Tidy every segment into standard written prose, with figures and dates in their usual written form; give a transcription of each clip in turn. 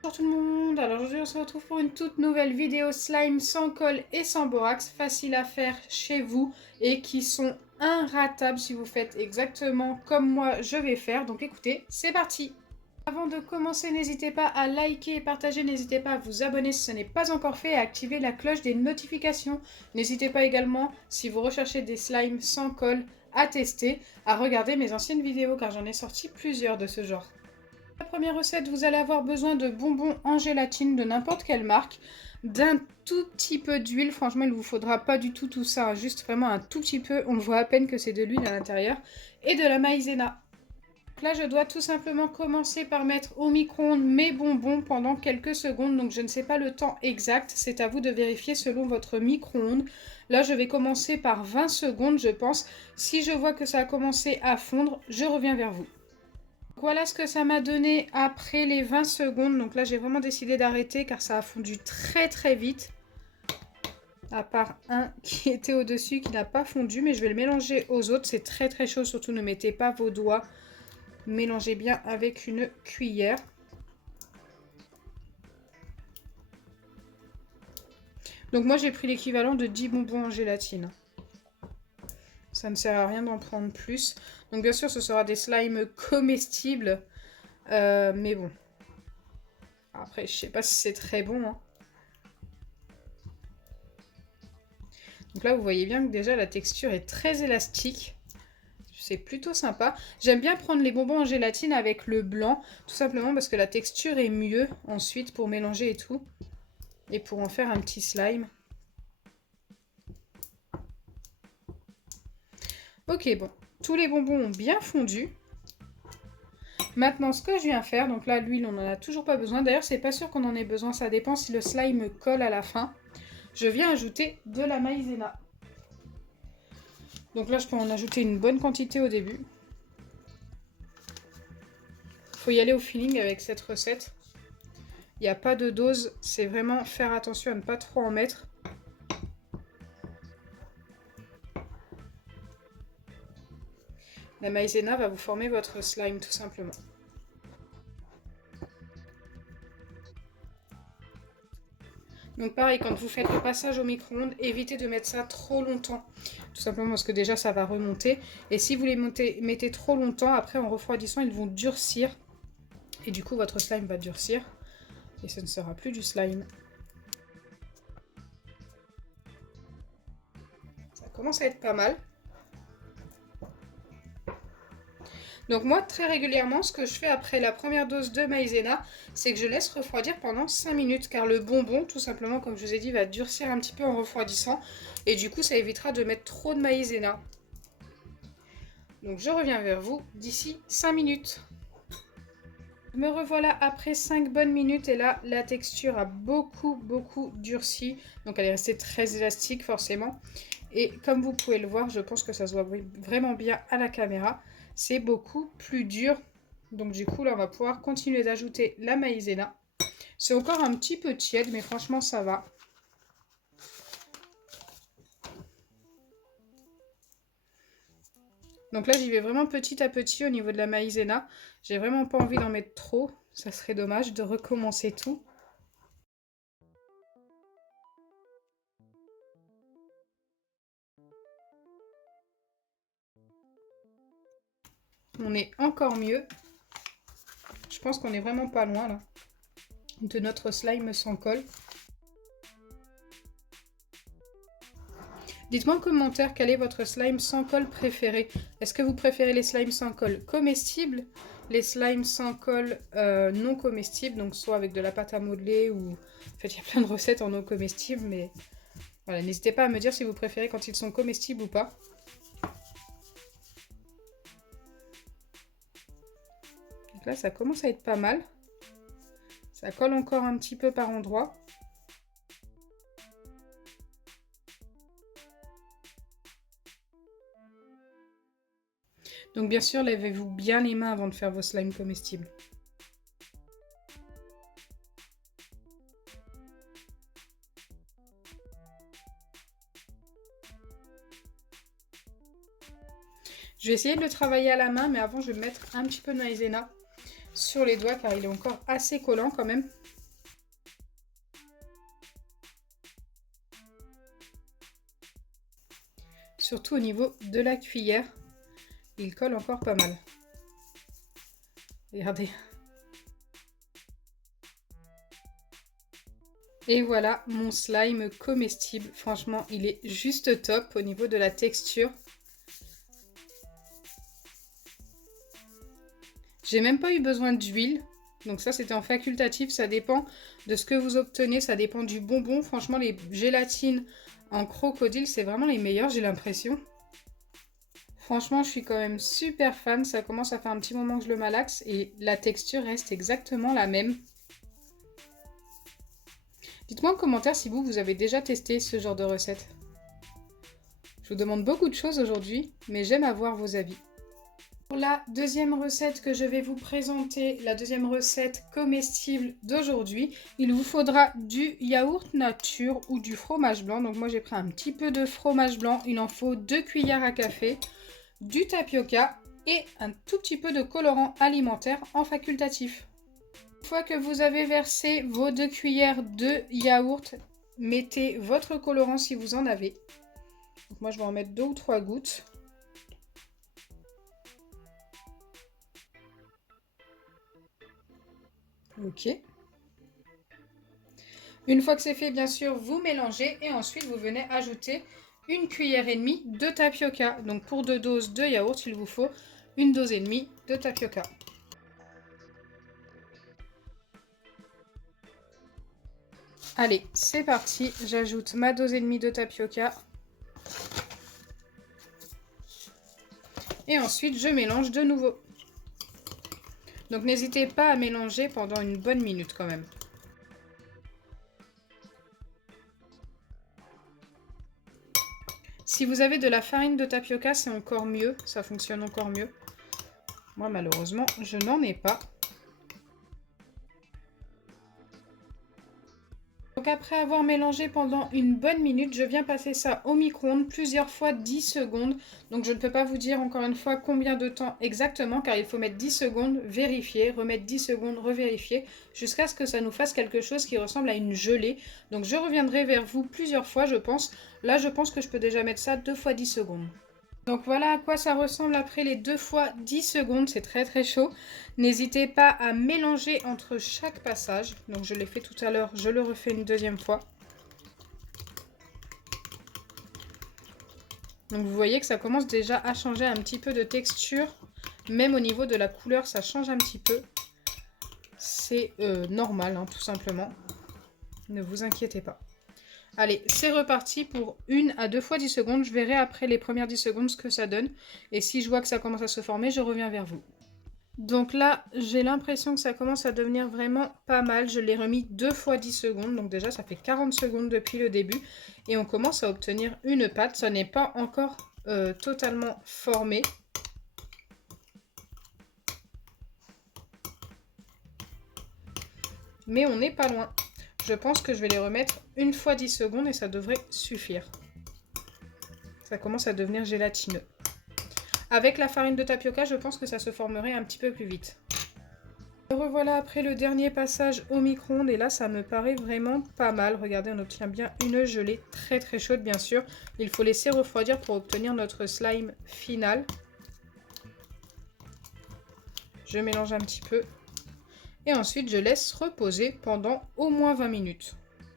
Bonjour tout le monde, alors aujourd'hui on se retrouve pour une toute nouvelle vidéo slime sans colle et sans borax, facile à faire chez vous et qui sont inratables si vous faites exactement comme moi je vais faire. Donc écoutez, c'est parti! Avant de commencer, n'hésitez pas à liker et partager, n'hésitez pas à vous abonner si ce n'est pas encore fait et à activer la cloche des notifications. N'hésitez pas également, si vous recherchez des slimes sans colle à tester, à regarder mes anciennes vidéos car j'en ai sorti plusieurs de ce genre. La première recette, vous allez avoir besoin de bonbons en gélatine de n'importe quelle marque, d'un tout petit peu d'huile, franchement il ne vous faudra pas du tout ça, juste vraiment un tout petit peu, on voit à peine que c'est de l'huile à l'intérieur, et de la maïzena. Donc là je dois tout simplement commencer par mettre au micro-ondes mes bonbons pendant quelques secondes, donc je ne sais pas le temps exact, c'est à vous de vérifier selon votre micro-ondes. Là je vais commencer par 20 secondes je pense, si je vois que ça a commencé à fondre, je reviens vers vous. Voilà ce que ça m'a donné après les 20 secondes. Donc là, j'ai vraiment décidé d'arrêter car ça a fondu très vite. À part un qui était au-dessus, qui n'a pas fondu. Mais je vais le mélanger aux autres. C'est très chaud. Surtout, ne mettez pas vos doigts. Mélangez bien avec une cuillère. Donc moi, j'ai pris l'équivalent de 10 bonbons en gélatine. Ça ne sert à rien d'en prendre plus. Donc bien sûr, ce sera des slimes comestibles. Mais bon. Après, je sais pas si c'est très bon. Hein. Donc là, vous voyez bien que déjà, la texture est très élastique. C'est plutôt sympa. J'aime bien prendre les bonbons en gélatine avec le blanc, tout simplement parce que la texture est mieux ensuite pour mélanger et tout. Et pour en faire un petit slime. Ok, bon. Tous les bonbons ont bien fondu. Maintenant, ce que je viens faire, donc là, l'huile, on n'en a toujours pas besoin. D'ailleurs, c'est pas sûr qu'on en ait besoin. Ça dépend si le slime colle à la fin. Je viens ajouter de la maïzena. Donc là, je peux en ajouter une bonne quantité au début. Faut y aller au feeling avec cette recette. Il n'y a pas de dose, c'est vraiment faire attention à ne pas trop en mettre. La maïzena va vous former votre slime tout simplement. Donc pareil, quand vous faites le passage au micro-ondes, évitez de mettre ça trop longtemps. Tout simplement parce que déjà ça va remonter. Et si vous les mettez trop longtemps, après en refroidissant, ils vont durcir. Et du coup, votre slime va durcir. Et ce ne sera plus du slime. Ça commence à être pas mal. Donc moi, très régulièrement, ce que je fais après la première dose de maïzena, c'est que je laisse refroidir pendant 5 minutes, car le bonbon, tout simplement, comme je vous ai dit, va durcir un petit peu en refroidissant, et du coup, ça évitera de mettre trop de maïzena. Donc je reviens vers vous d'ici 5 minutes. Me revoilà après 5 bonnes minutes, et là, la texture a beaucoup durci, donc elle est restée très élastique, forcément. Et comme vous pouvez le voir, je pense que ça se voit vraiment bien à la caméra. C'est beaucoup plus dur. Donc du coup, là, on va pouvoir continuer d'ajouter la maïzena. C'est encore un petit peu tiède, mais franchement, ça va. Donc là, j'y vais vraiment petit à petit au niveau de la maïzena. J'ai vraiment pas envie d'en mettre trop. Ça serait dommage de recommencer tout. On est encore mieux. Je pense qu'on est vraiment pas loin là de notre slime sans colle. Dites-moi en commentaire quel est votre slime sans colle préféré. Est-ce que vous préférez les slimes sans colle comestibles, les slimes sans colle non comestibles, donc soit avec de la pâte à modeler ou... En fait, il y a plein de recettes en non comestibles, mais voilà, n'hésitez pas à me dire si vous préférez quand ils sont comestibles ou pas. Donc là, ça commence à être pas mal. Ça colle encore un petit peu par endroits. Donc bien sûr, lavez-vous bien les mains avant de faire vos slimes comestibles. Je vais essayer de le travailler à la main, mais avant je vais mettre un petit peu de maïzena sur les doigts car il est encore assez collant quand même. surtout au niveau de la cuillère. Il colle encore pas mal. Regardez. Et voilà mon slime comestible. Franchement, il est juste top au niveau de la texture. J'ai même pas eu besoin d'huile. Donc ça, c'était en facultatif. Ça dépend de ce que vous obtenez. Ça dépend du bonbon. Franchement, les gélatines en crocodile, c'est vraiment les meilleures, j'ai l'impression. Franchement, je suis quand même super fan. Ça commence à faire un petit moment que je le malaxe. Et la texture reste exactement la même. Dites-moi en commentaire si vous avez déjà testé ce genre de recette. Je vous demande beaucoup de choses aujourd'hui, mais j'aime avoir vos avis. Pour la deuxième recette que je vais vous présenter, la deuxième recette comestible d'aujourd'hui, il vous faudra du yaourt nature ou du fromage blanc. Donc moi j'ai pris un petit peu de fromage blanc, il en faut 2 cuillères à café, du tapioca et un tout petit peu de colorant alimentaire en facultatif. Une fois que vous avez versé vos 2 cuillères de yaourt, mettez votre colorant si vous en avez. Donc moi je vais en mettre 2 ou 3 gouttes. Ok. Une fois que c'est fait, bien sûr, vous mélangez et ensuite vous venez ajouter 1 cuillère et demie de tapioca. Donc pour 2 doses de yaourt, il vous faut 1 dose et demie de tapioca. Allez, c'est parti. J'ajoute ma dose et demie de tapioca. Et ensuite, je mélange de nouveau. Donc n'hésitez pas à mélanger pendant une bonne minute quand même. Si vous avez de la farine de tapioca, c'est encore mieux. Ça fonctionne encore mieux. Moi, malheureusement, je n'en ai pas. Donc après avoir mélangé pendant une bonne minute, je viens passer ça au micro-ondes plusieurs fois 10 secondes. Donc je ne peux pas vous dire encore une fois combien de temps exactement, car il faut mettre 10 secondes, vérifier, remettre 10 secondes, revérifier, jusqu'à ce que ça nous fasse quelque chose qui ressemble à une gelée. Donc je reviendrai vers vous plusieurs fois, je pense. Là, je pense que je peux déjà mettre ça 2 fois 10 secondes. Donc voilà à quoi ça ressemble après les 2 fois 10 secondes, c'est très très chaud. N'hésitez pas à mélanger entre chaque passage. Donc je l'ai fait tout à l'heure, je le refais une deuxième fois. Donc vous voyez que ça commence déjà à changer un petit peu de texture. Même au niveau de la couleur, ça change un petit peu. C'est normal, hein, tout simplement. Ne vous inquiétez pas. Allez, c'est reparti pour 1 à 2 fois 10 secondes. Je verrai après les premières 10 secondes ce que ça donne. Et si je vois que ça commence à se former, je reviens vers vous. Donc là, j'ai l'impression que ça commence à devenir vraiment pas mal. Je l'ai remis 2 fois 10 secondes. Donc déjà, ça fait 40 secondes depuis le début. Et on commence à obtenir une pâte. Ça n'est pas encore totalement formé. Mais on n'est pas loin. Je pense que je vais les remettre 1 fois 10 secondes et ça devrait suffire. Ça commence à devenir gélatineux. Avec la farine de tapioca, je pense que ça se formerait un petit peu plus vite. Me revoilà après le dernier passage au micro-ondes et là, ça me paraît vraiment pas mal. Regardez, on obtient bien une gelée très très chaude, bien sûr. Il faut laisser refroidir pour obtenir notre slime final. Je mélange un petit peu. Et ensuite, je laisse reposer pendant au moins 20 minutes.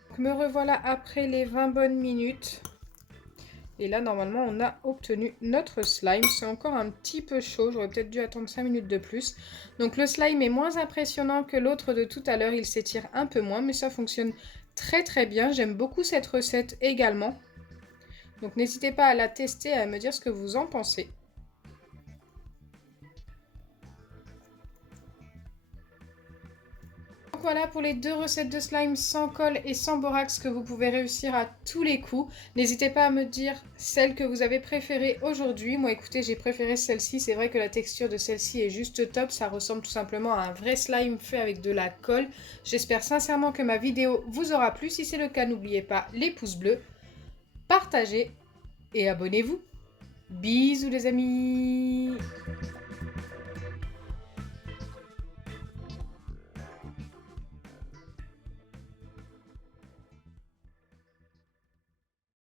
Donc, me revoilà après les 20 bonnes minutes. Et là, normalement, on a obtenu notre slime. C'est encore un petit peu chaud. J'aurais peut-être dû attendre 5 minutes de plus. Donc, le slime est moins impressionnant que l'autre de tout à l'heure. Il s'étire un peu moins, mais ça fonctionne très très bien. J'aime beaucoup cette recette également. Donc, n'hésitez pas à la tester et à me dire ce que vous en pensez. Voilà pour les 2 recettes de slime sans colle et sans borax que vous pouvez réussir à tous les coups. N'hésitez pas à me dire celle que vous avez préférée aujourd'hui. Moi écoutez, j'ai préféré celle-ci. C'est vrai que la texture de celle-ci est juste top. Ça ressemble tout simplement à un vrai slime fait avec de la colle. J'espère sincèrement que ma vidéo vous aura plu. Si c'est le cas, n'oubliez pas les pouces bleus, partagez et abonnez-vous. Bisous les amis!